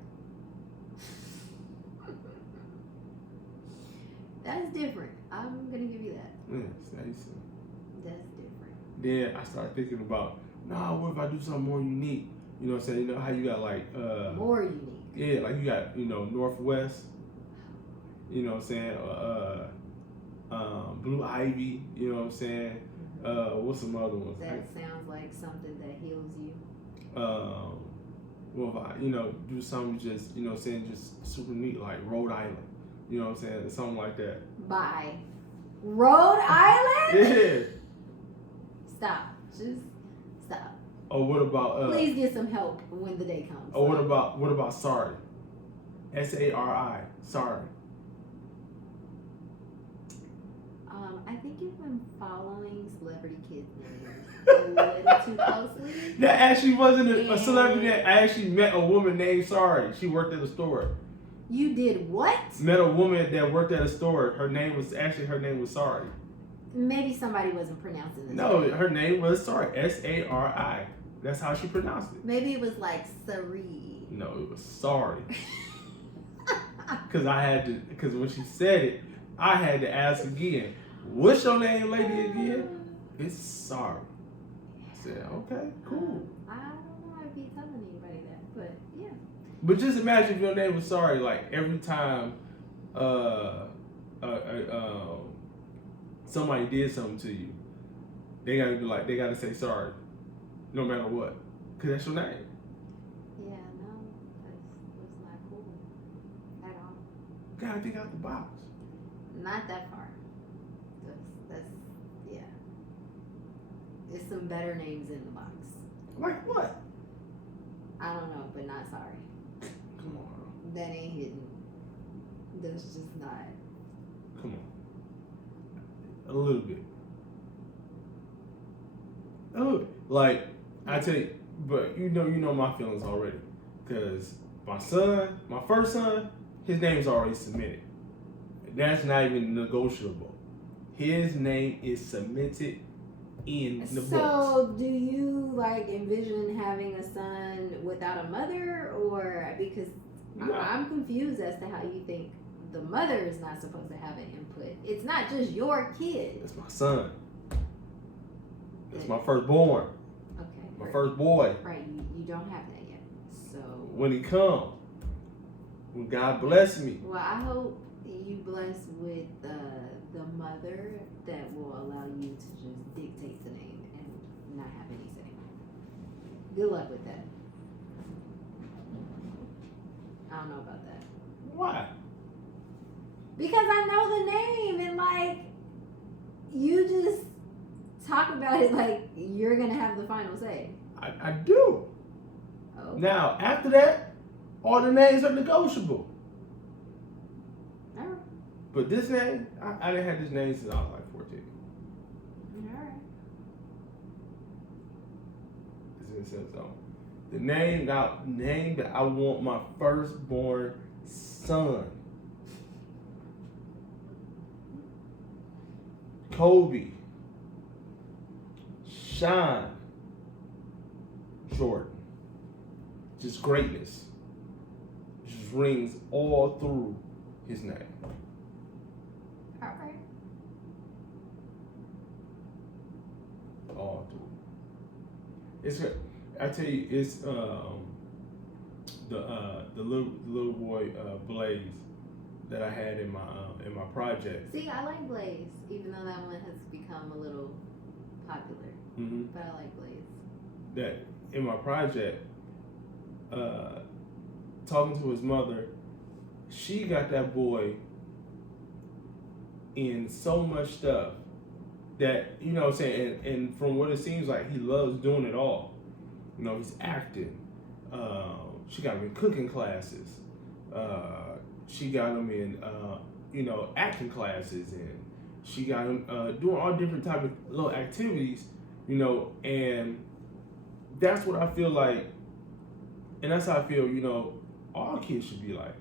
That's different. I'm gonna give you that. Yeah, Stacey. That's different. Then I started thinking about, what if I do something more unique? You know what I'm saying? You know how you got like More unique. yeah, like you got, Northwest, you know what I'm saying? Blue Ivy, you know what I'm saying? What's some other ones? That sounds like something that heals you. Well, if I, do something just, you know what I'm saying, just super neat, like Rhode Island, you know what I'm saying? Something like that. Bye. Rhode Island? Yeah. Stop. Just stop. Or what about Please get some help when the day comes. Or what about Sari? Sari. Sorry. I think you've been following celebrity kids names a little too closely. That actually wasn't a celebrity. I actually met a woman named Sari. She worked at a store. You did what? Met a woman that worked at a store. Her name was Sari. Maybe somebody wasn't pronouncing this. No, right. her name was Sari. Sari. That's how she pronounced it. Maybe it was like Sari. No, it was Sari. Because when she said it, I had to ask again. What's your name, lady, again? It's Sari. I said, okay, cool. I don't know if he's telling anybody that, but yeah. But just imagine if your name was Sari, like every time somebody did something to you, they gotta say sorry, no matter what, cause that's your name. Yeah, no, that's not cool at all. You gotta think out the box. Not that far. That's yeah. There's some better names in the box. Like what? I don't know, but not sorry. Come on. That ain't hidden. That's just not. Come on. A little bit. Oh, like I tell you, but you know my feelings already, cause my first son, his name's already submitted. That's not even negotiable. His name is submitted in the books. So, do you like envision having a son without a mother, or because No. I'm confused as to how you think the mother is not supposed to have an input? It's not just your kid. That's my son. That's my firstborn. Okay. My first boy. Right. You don't have that yet. So. When he come, when God bless me. Well, I hope you bless with the mother that will allow you to just dictate the name and not have any say. Good luck with that. I don't know about that. Why? Because I know the name and like you just talk about it like you're gonna have the final say. I do. Oh. Now, after that, all the names are negotiable. All right. But this name, I didn't have this name since I was like 14. All right. So, the name that I want my firstborn son, Kobe Sean Jordan. Just greatness. Just rings all through his name. All right. All through. It's, I tell you, it's the little boy Blaze that I had in my project. See, I like Blaze, even though that one has become a little popular. Mm-hmm. But I like Blaze. That in my project, talking to his mother, she got that boy in so much stuff that, you know what I'm saying, and from what it seems like, he loves doing it all. You know, he's acting. She got him in cooking classes. She got him in, acting classes, and she got him doing all different type of little activities, and that's what I feel like, and that's how I feel, all kids should be like.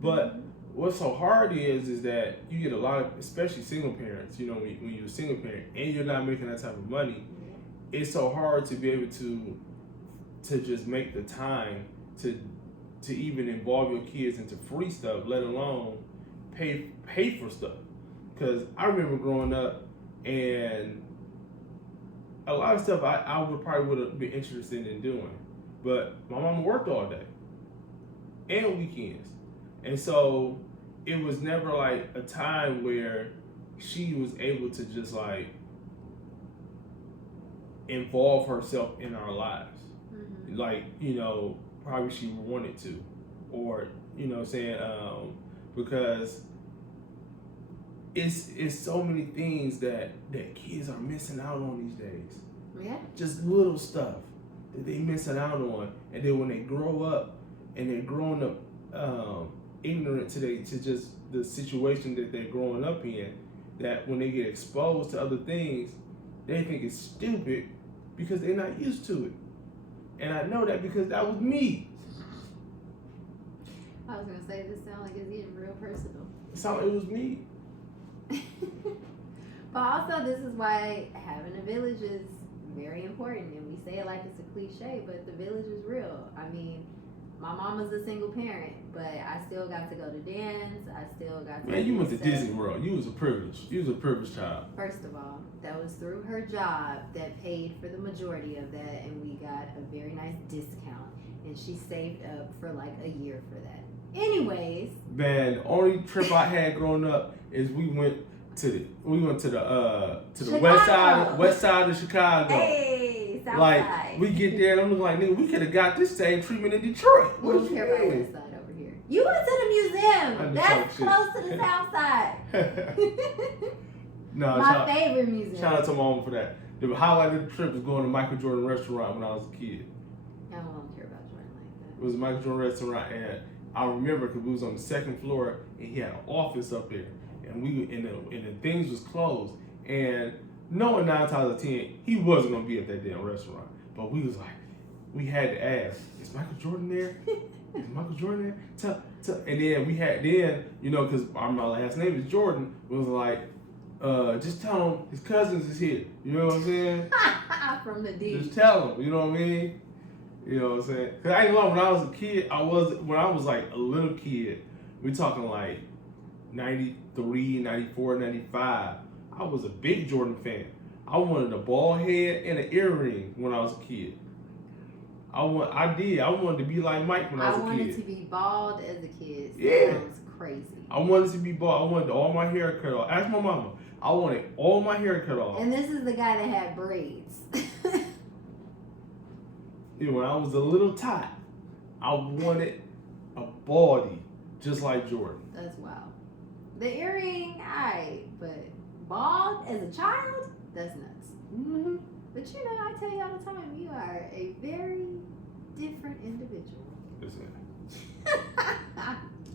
But what's so hard is that you get a lot of, especially single parents, when you're a single parent and you're not making that type of money, it's so hard to be able to to just make the time to even involve your kids into free stuff, let alone pay for stuff. Because I remember growing up, and a lot of stuff I would have been interested in doing, but my mom worked all day and weekends, and so it was never like a time where she was able to just like involve herself in our lives. Mm-hmm. Like, probably she wanted to, or because it's so many things that kids are missing out on these days. Yeah. Just little stuff that they missing out on, and then when they grow up and they're growing up ignorant to just the situation that they're growing up in, that when they get exposed to other things, they think it's stupid because they're not used to it. And I know that because that was me. I was gonna say, this sound like it's getting real personal. So it was me. But also, this is why having a village is very important, and we say it like it's a cliche, but the village is real. I mean, my mama's a single parent, but I still got to go to dance. I still got to. Man, you went to Disney World. You was a privileged child. First of all, that was through her job that paid for the majority of that, and we got a very nice discount. And she saved up for like a year for that. Anyways, man, the only trip I had growing up is we went to the west side of Chicago. Hey, south like side. We get there and I'm looking like, nigga, we could have got this same treatment in Detroit. We don't care about west side over here. You went to the museum. That's close to the south side. No, my favorite museum. Shout out to my mom for that. The highlight of the trip was going to Michael Jordan restaurant when I was a kid. I don't care about Jordan like that. It was a Michael Jordan restaurant, and I remember because we was on the second floor and he had an office up there, and the things was closed, and knowing 9 times out of 10 he wasn't gonna be at that damn restaurant, but we was like, we had to ask, is Michael Jordan there? Is Michael Jordan there? And then because my last name is Jordan, was like, just tell him his cousins is here. You know what I'm saying? From the D. Just tell him. You know what I mean? You know what I'm saying? Cause I ain't gonna lie, when I was a kid, when I was like a little kid, we talking like 93, 94, 95. I was a big Jordan fan. I wanted a bald head and an earring when I was a kid. I wanted to be like Mike when I was a kid. I wanted to be bald as a kid. Yeah. Sounds crazy. I wanted to be bald. I wanted all my hair cut off. Ask my mama. I wanted all my hair cut off. And this is the guy that had braids. When I was a little tot, I wanted a baldy just like Jordan. That's wild. The earring, but bald as a child? That's nuts. Mm-hmm. But I tell you all the time, you are a very different individual.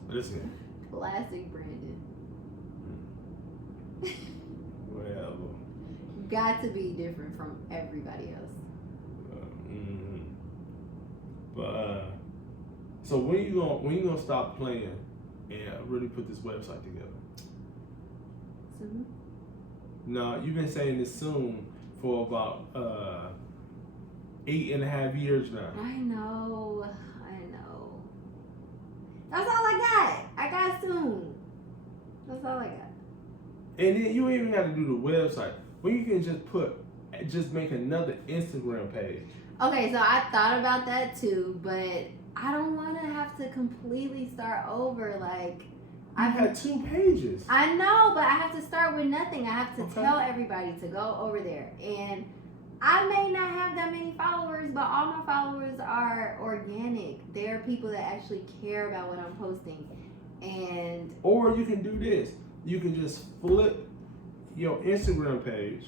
Listen. Classic Brandon. Whatever. You got to be different from everybody else. But so when you gonna stop playing and really put this website together? Soon. No, you've been saying this soon for about 8.5 years now. I know. That's all I got. I got soon. That's all I got. And then you ain't even got to do the website. When you can just make another Instagram page. Okay, so I thought about that too, but I don't want to have to completely start over. Like, I had 2 pages. I know, but I have to start with nothing. I have to tell everybody to go over there. And I may not have that many followers, but all my followers are organic. They're people that actually care about what I'm posting. And or you can do this. You can just flip your Instagram page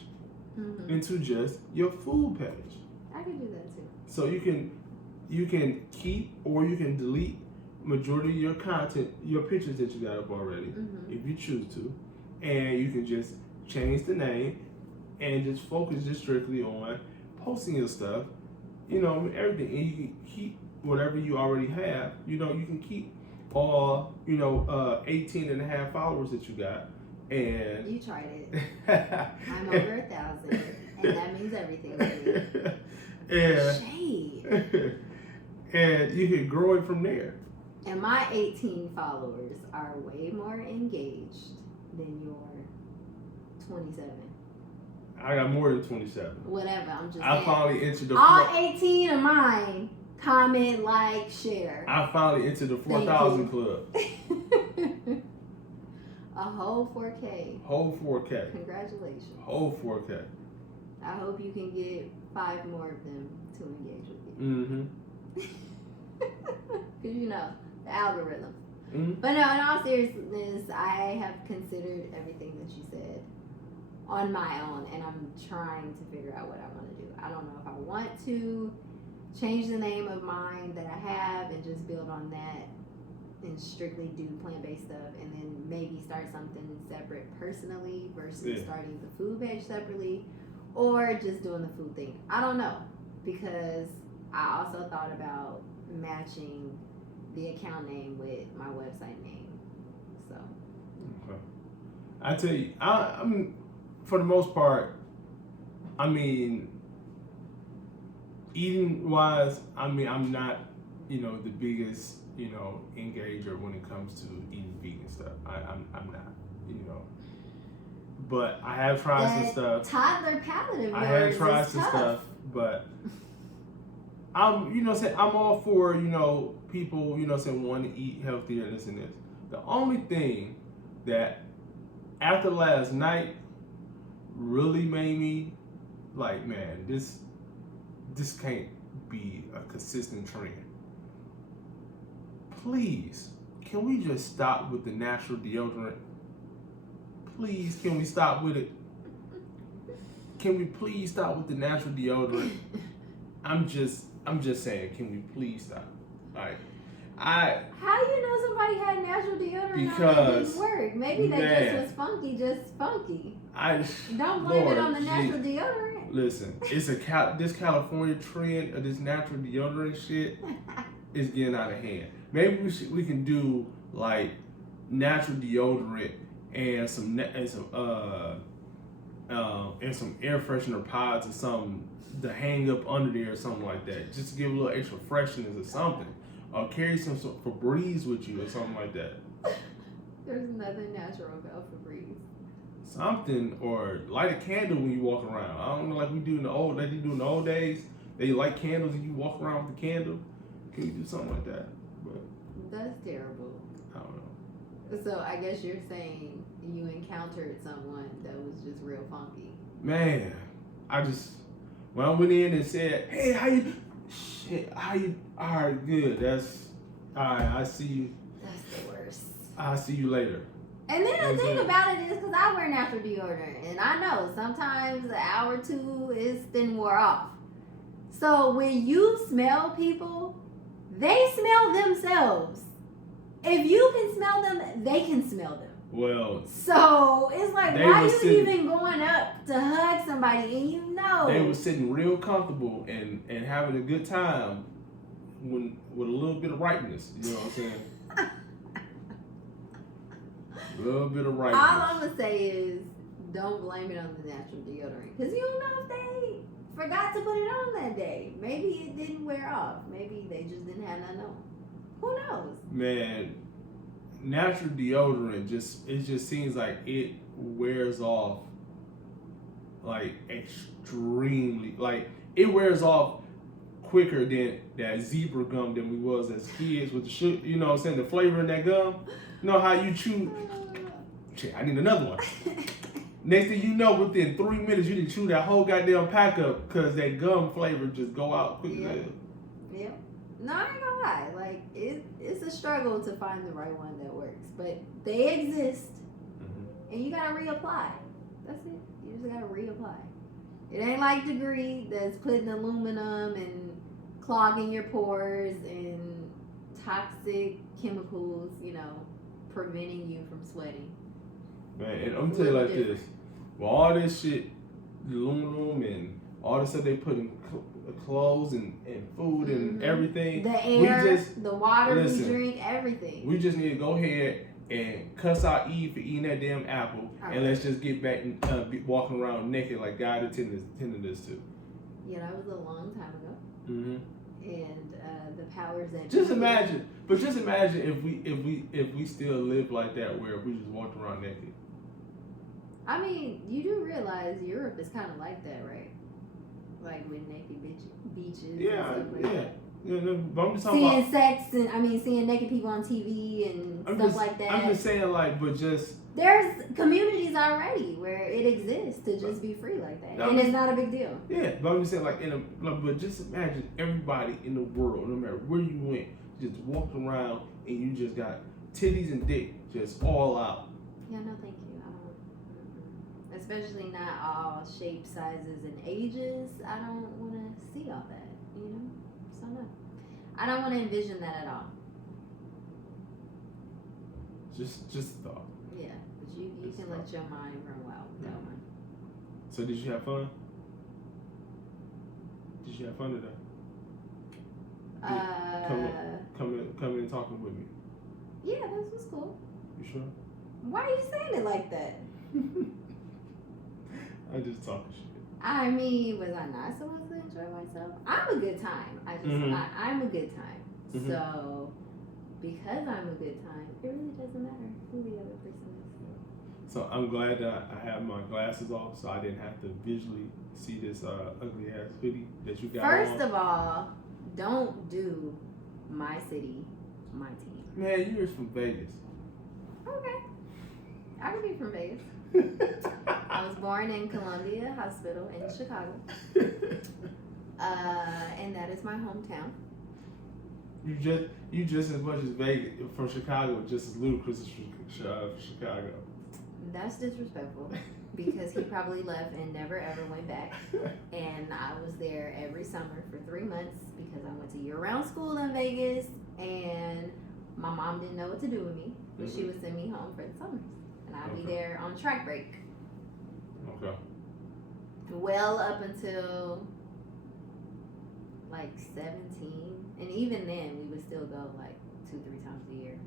into just your food page. I can do that too. So you can keep or you can delete majority of your content, your pictures that you got up already, if you choose to, and you can just change the name and just focus just strictly on posting your stuff, everything, and you can keep whatever you already have. You can keep all 18.5 followers that you got, and you tried it. I'm over 1,000, and that means everything to me. and Shade. and you can grow it from there. And my 18 followers are way more engaged than your 27. I got more than 27. Whatever, I'm just I saying. finally entered the All 18 of mine comment, like, share. I finally entered the 4,000 club. A whole 4K. Whole 4K. Congratulations. Whole 4K. I hope you can get 5 more of them to engage with you. Mm-hmm. Because, you know, the algorithm. Mm-hmm. But no, in all seriousness, I have considered everything that you said on my own, and I'm trying to figure out what I want to do. I don't know if I want to change the name of mine that I have and just build on that and strictly do plant-based stuff, and then maybe start something separate personally versus starting the food page separately, or just doing the food thing. I don't know, because I also thought about matching the account name with my website name. So Okay. I tell you, I'm for the most part, I mean, eating wise, I mean, I'm not, you know, the biggest, you know, engager when it comes to eating vegan stuff. I'm not, you know. But I have tried some stuff. Toddler palate of yours I have tried is some tough. stuff, but I'm, you know, saying I'm all for, you know, people, you know, saying want to eat healthier and this and this. The only thing that after last night really made me like, man, this can't be a consistent trend. Please, can we just stop with the natural deodorant? Please, can we stop with it? Can we please stop with the natural deodorant? I'm just saying, can we please stop? Like, How you know somebody had natural deodorant because on that didn't work? Maybe they man, just was funky. Don't blame Lord, it on the natural deodorant. Listen, it's this California trend of this natural deodorant shit is getting out of hand. Maybe we can do like natural deodorant and some air freshener pods or something to hang up under there or something like that. Just to give a little extra freshness or something. Or carry some Febreze with you or something like that. There's nothing natural about Febreze. Something, or light a candle when you walk around. I don't know, like they do in the old days. They light candles and you walk around with the candle. Can you do something like that? But that's terrible. I don't know. So I guess you're saying you encountered someone that was just real funky. Man, when I went in and said, "Hey, how you? All right, good. That's all right. I see you. That's the worst. I'll see you later." And then the thing about it is, because I wear natural deodorant, and I know sometimes an hour or two is then wore off. So when you smell people, they smell themselves. If you can smell them, they can smell them. Well, so it's like, why you even going up to hug somebody and you know they were sitting real comfortable and having a good time with a little bit of ripeness. You know what I'm saying? A little bit of ripeness. All I'm gonna say is, don't blame it on the natural deodorant, because you don't know if they forgot to put it on that day. Maybe it didn't wear off. Maybe they just didn't have nothing on. Who knows? Man, natural deodorant just seems like it wears off like extremely, like it wears off quicker than that zebra gum that we was as kids with the sugar, you know what I'm saying, the flavor in that gum. You know how you chew? Shit, I need another one. Next thing you know, within 3 minutes, you didn't chew that whole goddamn pack up because that gum flavor just go out quick. Yeah. No, I ain't gonna lie. Like, it's a struggle to find the right one that works. But they exist. Mm-hmm. And you gotta reapply. That's it. You just gotta reapply. It ain't like Degree that's putting aluminum and clogging your pores and toxic chemicals, you know, preventing you from sweating. Man, and I'm gonna tell you like this. With all this shit, the aluminum and all the stuff they put in clothes and food and everything. The air, the water we drink, everything. We just need to go ahead and cuss out Eve for eating that damn apple, and let's just get back and be walking around naked like God intended us to. Yeah, that was a long time ago. Mm-hmm. And the powers that Just be- imagine, but just imagine if we still live like that, where we just walked around naked. I mean, you do realize Europe is kind of like that, right? Like with naked beaches. Yeah, and stuff like yeah. that. Yeah, no, but I'm just talking Seeing about. sex and seeing naked people on TV and stuff like that. I'm just saying, like, but just. There's communities already where it exists to just be free like that, No, and it's not a big deal. Yeah, but I'm just saying, like, but just imagine everybody in the world, no matter where you went, just walked around and you just got titties and dick just all out. Yeah, no, thank you. I don't, especially not all shapes, sizes, and ages. I don't want to see all that, you know. So no, I don't want to envision that at all. Just a thought. Yeah, but you can let your mind run wild with that one. So did you have fun? Did you have fun today? Come in and talking with me. Yeah, this was cool. You sure? Why are you saying it like that? I just talking shit. I mean, was I not supposed to enjoy myself? I'm a good time. I'm a good time. Mhm. So, because I'm a good time, it really doesn't matter who the other person is. So I'm glad that I have my glasses off, so I didn't have to visually see this ugly ass hoodie that you got First on. of all, don't do my city, my team. Man, you're from Vegas. Okay. I could be from Vegas. I was born in Columbia Hospital in Chicago. And that is my hometown. You just as much as Vegas from Chicago, just as ludicrous as Chicago. That's disrespectful because he probably left and never ever went back. And I was there every summer for 3 months because I went to year-round school in Vegas, and my mom didn't know what to do with me, but she would send me home for the summers, and I'd be there on track break. Okay. Well, up until like 17, and even then we would still go like 2-3 times a year.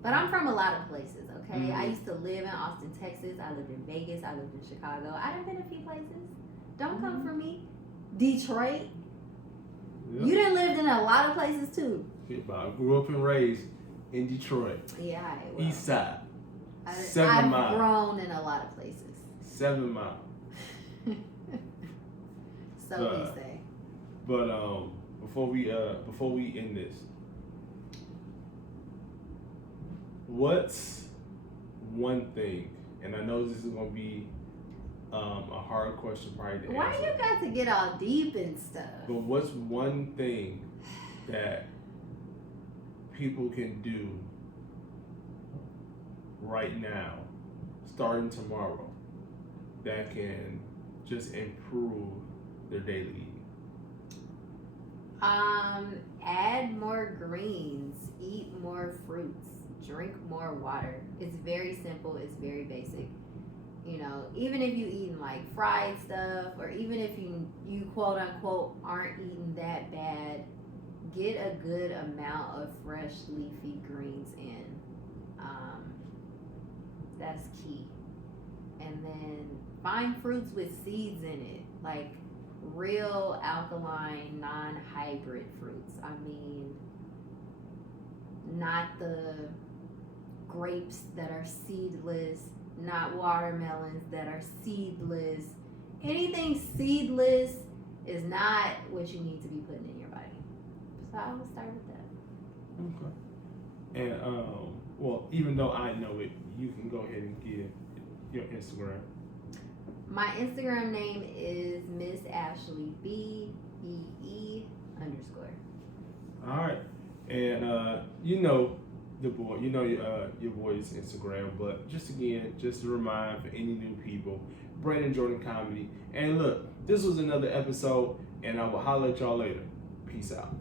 But I'm from a lot of places, okay? Mhm. I used to live in Austin, Texas. I lived in Vegas. I lived in Chicago. I done been a few places. Don't come for me. Detroit. Yep. You done lived in a lot of places too. Yeah, but I grew up and raised in Detroit. Yeah, I will. East Side. I've 7 miles. grown in a lot of places. 7 miles. So we say. But before we end this, what's one thing? And I know this is gonna be a hard question probably to Why answer. you got to get all deep and stuff? But what's one thing that people can do right now, starting tomorrow, that can just improve their daily eating? Add more greens, eat more fruits, drink more water. It's very simple, it's very basic. You know, even if you eating like fried stuff, or even if you quote unquote aren't eating that bad, get a good amount of fresh leafy greens in. That's key. And then find fruits with seeds in it, like real alkaline, non-hybrid fruits. I mean, not the grapes that are seedless, not watermelons that are seedless. Anything seedless is not what you need to be putting in your body. So I would start with that. Okay. And well, even though I know it, you can go ahead and give your Instagram. My Instagram name is Miss Ashley BEE_. All right. And you know the boy, you know your boy's Instagram, but just to remind for any new people, Brandon Jordan Comedy. And look, this was another episode, and I will holler at y'all later. Peace out.